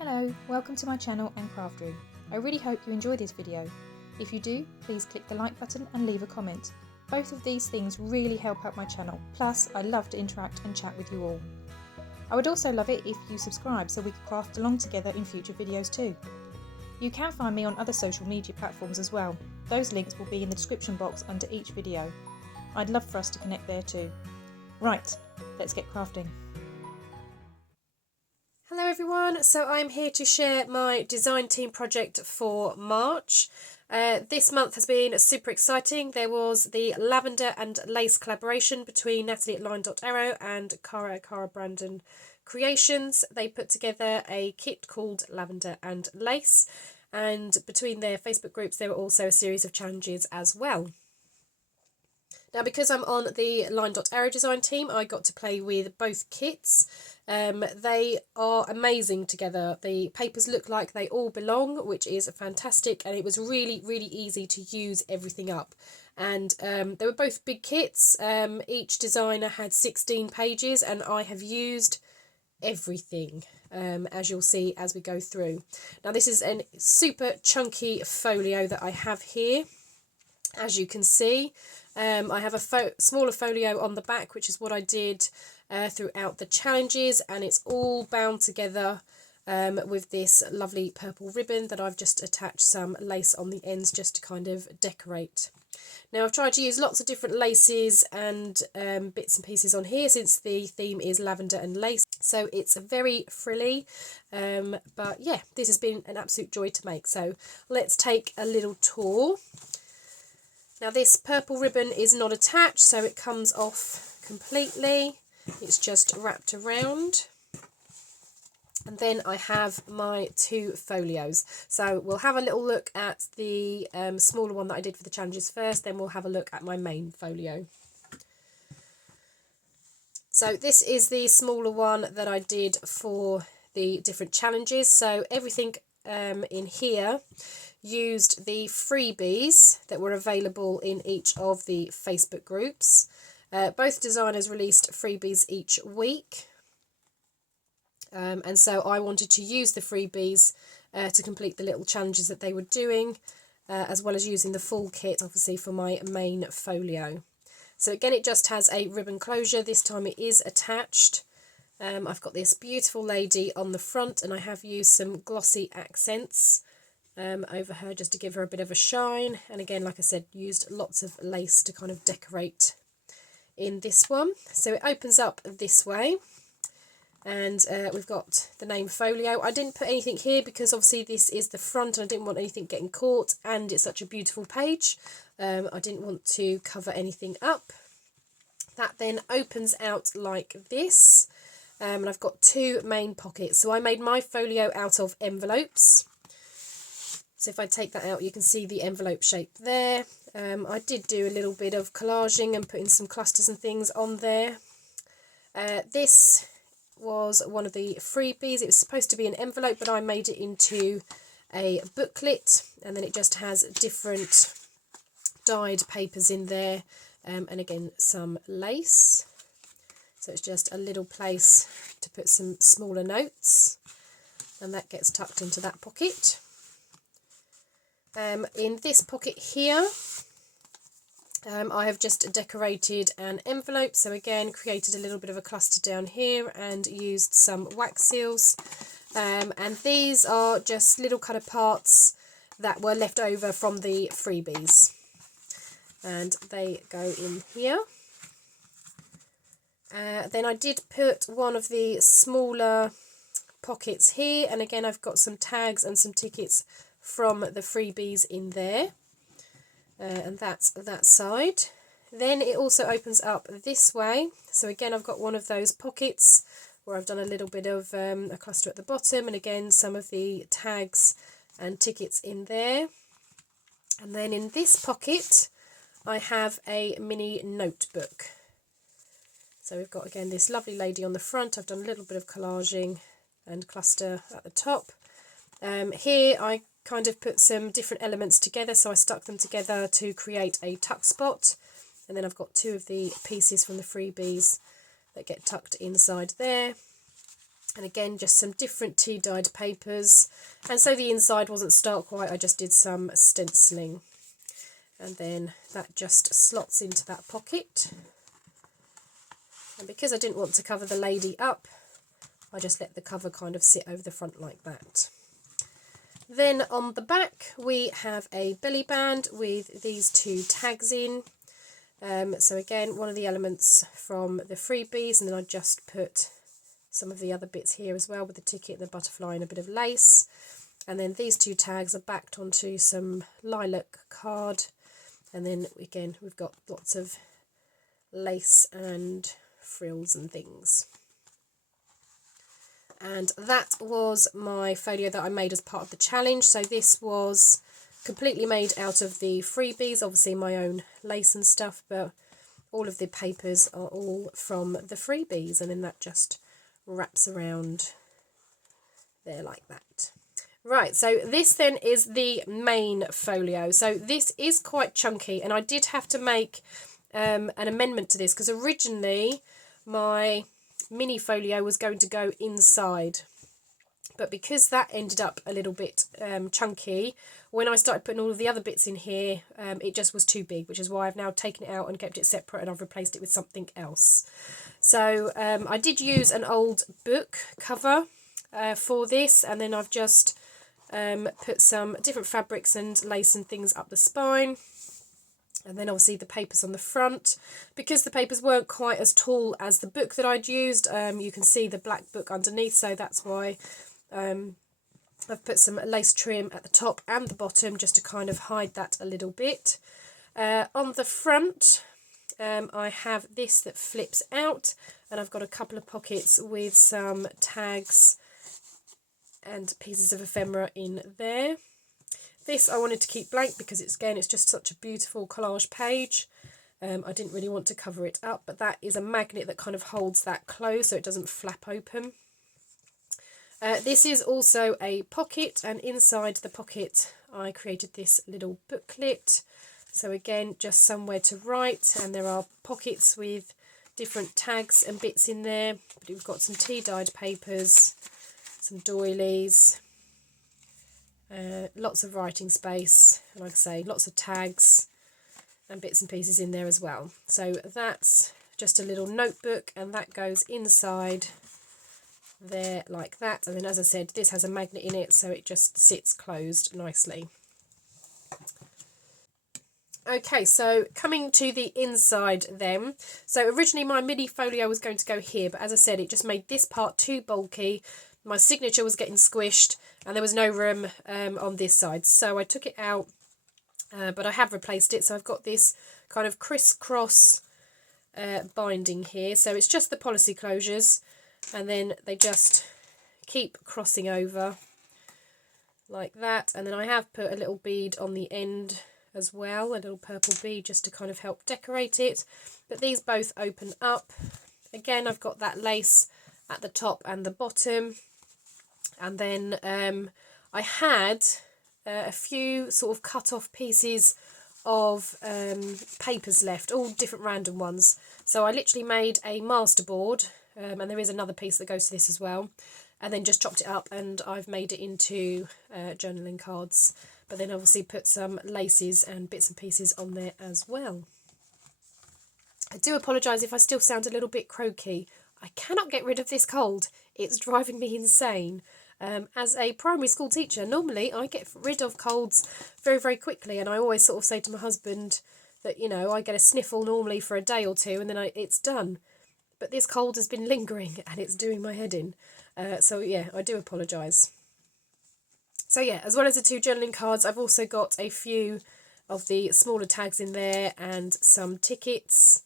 Hello, welcome to my channel and craft room. I really hope you enjoy this video. If you do, please click the like button and leave a comment. Both of these things really help out my channel, plus I love to interact and chat with you all. I would also love it if you subscribe so we could craft along together in future videos too. You can find me on other social media platforms as well. Those links will be in the description box under each video. I'd love for us to connect there too. Right, let's get crafting. Hello everyone, so I'm here to share my design team project for March. This month has been super exciting. There was the Lavender and Lace collaboration between Nathalie at LineDotArrow and Cara Brandon Creations. They put together a kit called Lavender and Lace, and between their Facebook groups there were also a series of challenges as well. Now, because I'm on the LineDotArrow design team, I got to play with both kits. They are amazing together. The papers look like they all belong, which is fantastic, and it was really easy to use everything up. And they were both big kits. Each designer had 16 pages, and I have used everything, as you'll see as we go through. Now, this is a super chunky folio that I have here, as you can see. I have a smaller folio on the back, which is what I did throughout the challenges, and it's all bound together with this lovely purple ribbon that I've just attached some lace on the ends just to kind of decorate. Now, I've tried to use lots of different laces and bits and pieces on here since the theme is lavender and lace, so it's very frilly, but yeah, this has been an absolute joy to make. So let's take a little tour. Now, this purple ribbon is not attached, so it comes off completely. It's just wrapped around. And then I have my two folios. So we'll have a little look at the smaller one that I did for the challenges first, then we'll have a look at my main folio. So this is the smaller one that I did for the different challenges. So everything in here used the freebies that were available in each of the Facebook groups. Both designers released freebies each week, and so I wanted to use the freebies to complete the little challenges that they were doing, as well as using the full kit obviously for my main folio. So again, it just has a ribbon closure. This time it is attached. I've got this beautiful lady on the front, and I have used some glossy accents over her just to give her a bit of a shine, and again, like I said, used lots of lace to kind of decorate in this one. So it opens up this way, and we've got the name folio. I didn't put anything here because obviously this is the front and I didn't want anything getting caught, and it's such a beautiful page. I didn't want to cover anything up. That then opens out like this, and I've got two main pockets. So I made my folio out of envelopes. So if I take that out, you can see the envelope shape there. I did do a little bit of collaging and putting some clusters and things on there. This was one of the freebies. It was supposed to be an envelope, but I made it into a booklet, and then it just has different dyed papers in there, and again some lace. So it's just a little place to put some smaller notes, and that gets tucked into that pocket. In this pocket here, I have just decorated an envelope. So again, created a little bit of a cluster down here and used some wax seals. And these are just little kind of parts that were left over from the freebies. And they go in here. Then I did put one of the smaller pockets here. And again, I've got some tags and some tickets from the freebies in there, and that's that side. Then it also opens up this way. So again, I've got one of those pockets where I've done a little bit of a cluster at the bottom, and again some of the tags and tickets in there. And then in this pocket I have a mini notebook. So we've got again this lovely lady on the front. I've done a little bit of collaging and cluster at the top. Here I kind of put some different elements together, so I stuck them together to create a tuck spot, and then I've got two of the pieces from the freebies that get tucked inside there. And again, just some different tea dyed papers. And so the inside wasn't stark white, I just did some stenciling. And then that just slots into that pocket. And because I didn't want to cover the lady up, I just let the cover kind of sit over the front like that. Then on the back we have a belly band with these 2 tags in. So again, one of the elements from the freebies, and then I just put some of the other bits here as well with the ticket and the butterfly and a bit of lace. And then these 2 tags are backed onto some lilac card. And then again, we've got lots of lace and frills and things. And that was my folio that I made as part of the challenge. So this was completely made out of the freebies, obviously my own lace and stuff, but all of the papers are all from the freebies, and then that just wraps around there like that. Right, so this then is the main folio. So this is quite chunky, and I did have to make an amendment to this, because originally my mini folio was going to go inside, but because that ended up a little bit chunky, when I started putting all of the other bits in here, it just was too big, which is why I've now taken it out and kept it separate, and I've replaced it with something else. So I did use an old book cover for this, and then I've just put some different fabrics and lace and things up the spine. And then obviously the papers on the front. Because the papers weren't quite as tall as the book that I'd used, you can see the black book underneath, so that's why I've put some lace trim at the top and the bottom just to kind of hide that a little bit. On the front, I have this that flips out, and I've got a couple of pockets with some tags and pieces of ephemera in there. This I wanted to keep blank because it's just such a beautiful collage page. I didn't really want to cover it up, but that is a magnet that kind of holds that closed so it doesn't flap open. This is also a pocket, and inside the pocket I created this little booklet. So again, just somewhere to write, and there are pockets with different tags and bits in there. But we've got some tea dyed papers, some doilies, lots of writing space, and like I say, lots of tags and bits and pieces in there as well. So that's just a little notebook, and that goes inside there like that. And then, as I said, this has a magnet in it, so it just sits closed nicely. Okay, so coming to the inside then. So originally my mini folio was going to go here, but as I said, it just made this part too bulky. My signature was getting squished, and there was no room on this side, so I took it out, but I have replaced it. So I've got this kind of crisscross binding here, so it's just the policy closures, and then they just keep crossing over like that. And then I have put a little bead on the end as well, a little purple bead, just to kind of help decorate it. But these both open up. Again, I've got that lace at the top and the bottom. And then I had a few sort of cut off pieces of papers left, all different random ones. So I literally made a masterboard, and there is another piece that goes to this as well, and then just chopped it up, and I've made it into journaling cards. But then obviously put some laces and bits and pieces on there as well. I do apologise if I still sound a little bit croaky. I cannot get rid of this cold. It's driving me insane. As a primary school teacher, normally I get rid of colds very, very quickly, and I always sort of say to my husband that, you know, I get a sniffle normally for a day or two and then it's done. But this cold has been lingering and it's doing my head in. So yeah, I do apologise. So yeah, as well as the 2 journaling cards, I've also got a few of the smaller tags in there and some tickets,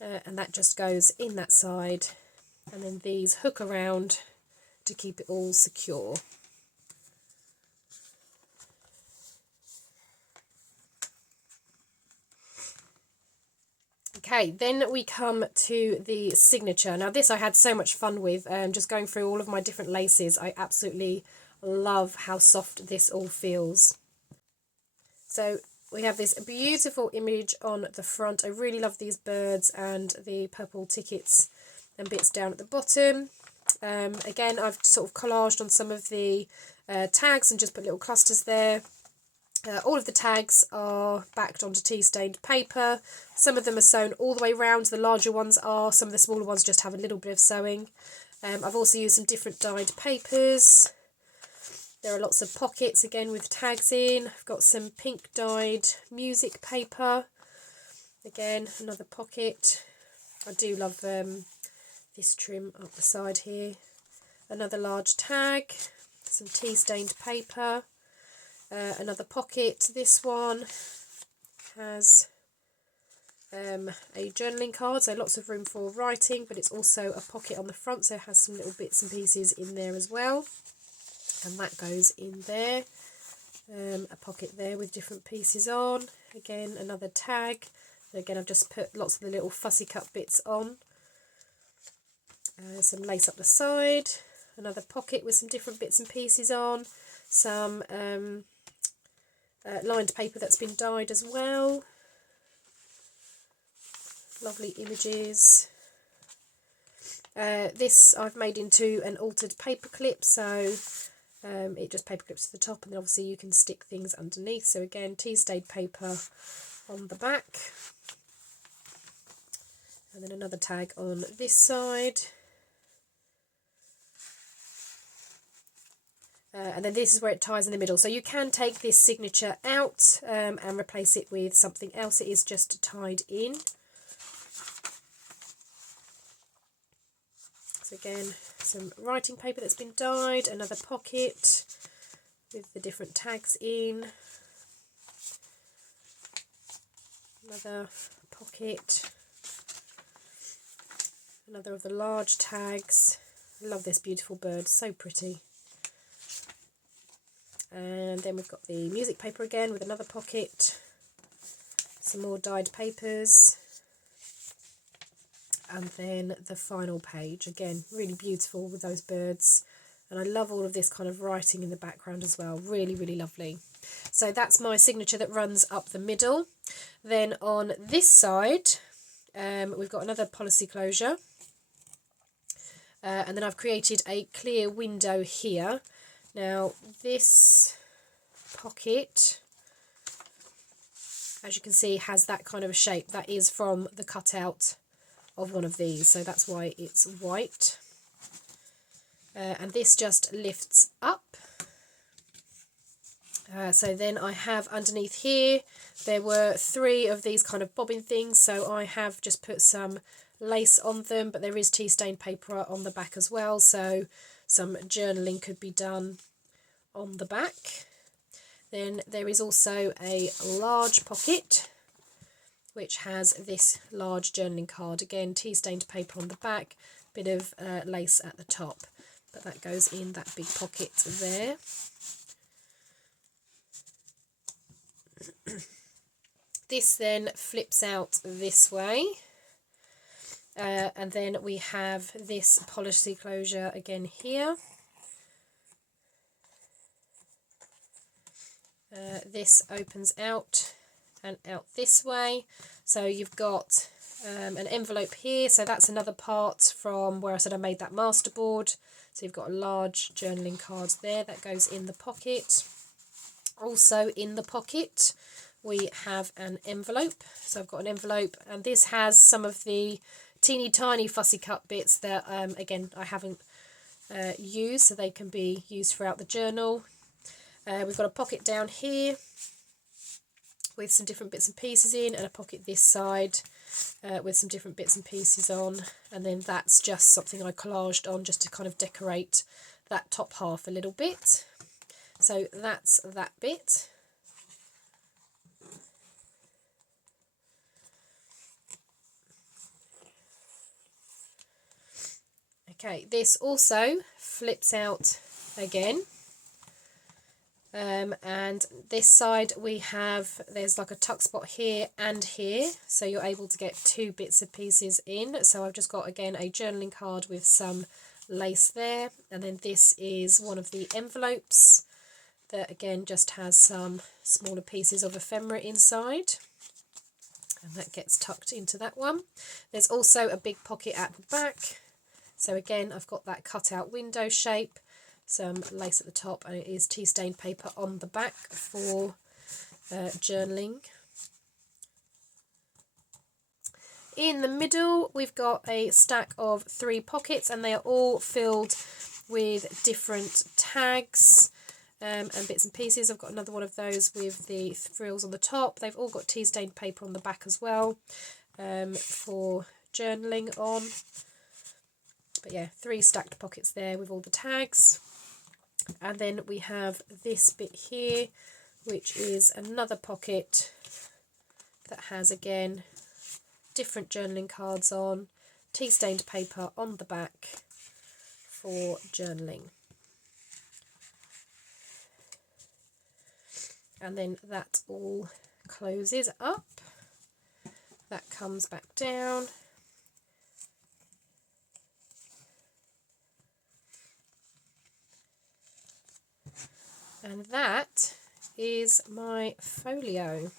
and that just goes in that side, and then these hook around to keep it all secure. Okay, then we come to the signature. Now this I had so much fun with, just going through all of my different laces. I absolutely love how soft this all feels. So we have this beautiful image on the front. I really love these birds and the purple tickets and bits down at the bottom. Again, I've sort of collaged on some of the tags and just put little clusters there. All of the tags are backed onto tea stained paper. Some of them are sewn all the way round, the larger ones are, some of the smaller ones just have a little bit of sewing. I've also used some different dyed papers. There are lots of pockets again with tags in. I've got some pink dyed music paper. Again, another pocket. I do love this trim up the side here. Another large tag, some tea stained paper. Another pocket. This one has a journaling card, so lots of room for writing, but it's also a pocket on the front, so it has some little bits and pieces in there as well, and that goes in there. A pocket there with different pieces on. Again, another tag. Again, I've just put lots of the little fussy cut bits on. Some lace up the side. Another pocket with some different bits and pieces on. Some lined paper that's been dyed as well. Lovely images. This I've made into an altered paper clip, so it just paper clips to the top, and then obviously you can stick things underneath. So again, tea stained paper on the back, and then another tag on this side. And then this is where it ties in the middle. So you can take this signature out and replace it with something else. It is just tied in. So again, some writing paper that's been dyed, another pocket with the different tags in, another pocket, another of the large tags. I love this beautiful bird, so pretty. And then we've got the music paper again with another pocket, some more dyed papers, and then the final page. Again, really beautiful with those birds, and I love all of this kind of writing in the background as well. Really, really lovely. So that's my signature that runs up the middle. Then on this side, we've got another policy closure, and then I've created a clear window here. Now this pocket, as you can see, has that kind of a shape. That is from the cutout of one of these, so that's why it's white. And this just lifts up. So then I have underneath here, there were 3 of these kind of bobbin things, so I have just put some lace on them, but there is tea stained paper on the back as well, so some journaling could be done on the back. Then there is also a large pocket which has this large journaling card. Again, tea stained paper on the back, bit of lace at the top, but that goes in that big pocket there. This then flips out this way. And then we have this policy closure again here. This opens out and out this way. So you've got an envelope here. So that's another part from where I said I made that masterboard. So you've got a large journaling card there that goes in the pocket. Also in the pocket we have an envelope. So I've got an envelope, and this has some of the teeny tiny fussy cut bits that again I haven't used, so they can be used throughout the journal. We've got a pocket down here with some different bits and pieces in, and a pocket this side with some different bits and pieces on, and then that's just something I collaged on just to kind of decorate that top half a little bit. So that's that bit. Okay, this also flips out again. And this side there's like a tuck spot here and here, so you're able to get 2 bits of pieces in. So I've just got again a journaling card with some lace there, and then this is one of the envelopes that again just has some smaller pieces of ephemera inside, and that gets tucked into that one. There's also a big pocket at the back, So again, I've got that cut out window shape, some lace at the top, and it is tea stained paper on the back for journaling. In the middle, we've got a stack of 3 pockets, and they are all filled with different tags and bits and pieces. I've got another one of those with the frills on the top. They've all got tea stained paper on the back as well for journaling on. But yeah, 3 stacked pockets there with all the tags. And then we have this bit here, which is another pocket that has, again, different journaling cards on, tea stained paper on the back for journaling. And then that all closes up. That comes back down. And that is my folio.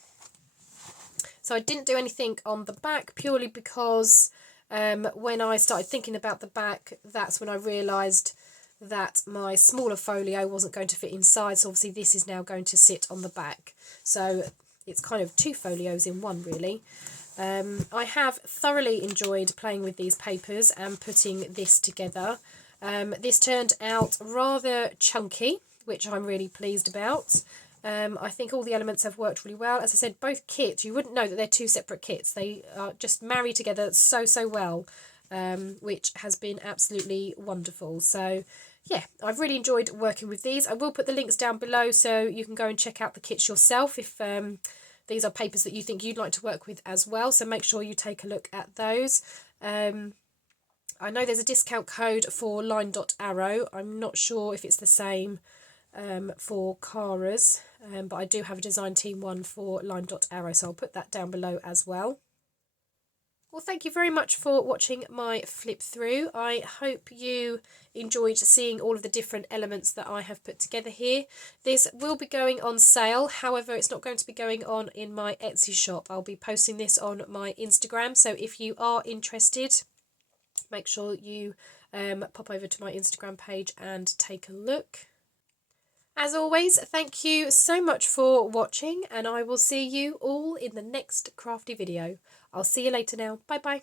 So I didn't do anything on the back purely because when I started thinking about the back, that's when I realised that my smaller folio wasn't going to fit inside. So obviously this is now going to sit on the back. So it's kind of 2 folios in one, really. I have thoroughly enjoyed playing with these papers and putting this together. This turned out rather chunky, which I'm really pleased about. I think all the elements have worked really well. As I said, both kits, you wouldn't know that they're 2 separate kits. They are just married together so well, which has been absolutely wonderful. So yeah, I've really enjoyed working with these. I will put the links down below so you can go and check out the kits yourself if these are papers that you think you'd like to work with as well. So make sure you take a look at those. I know there's a discount code for LineDotArrow. I'm not sure if it's the same for Cara's, but I do have a design team one for LineDotArrow, so I'll put that down below as well. Well, thank you very much for watching my flip through. I hope you enjoyed seeing all of the different elements that I have put together here. This will be going on sale, however it's not going to be going on in my Etsy shop. I'll be posting this on my Instagram, so if you are interested, make sure you pop over to my Instagram page and take a look. As always, thank you so much for watching, and I will see you all in the next crafty video. I'll see you later now. Bye bye.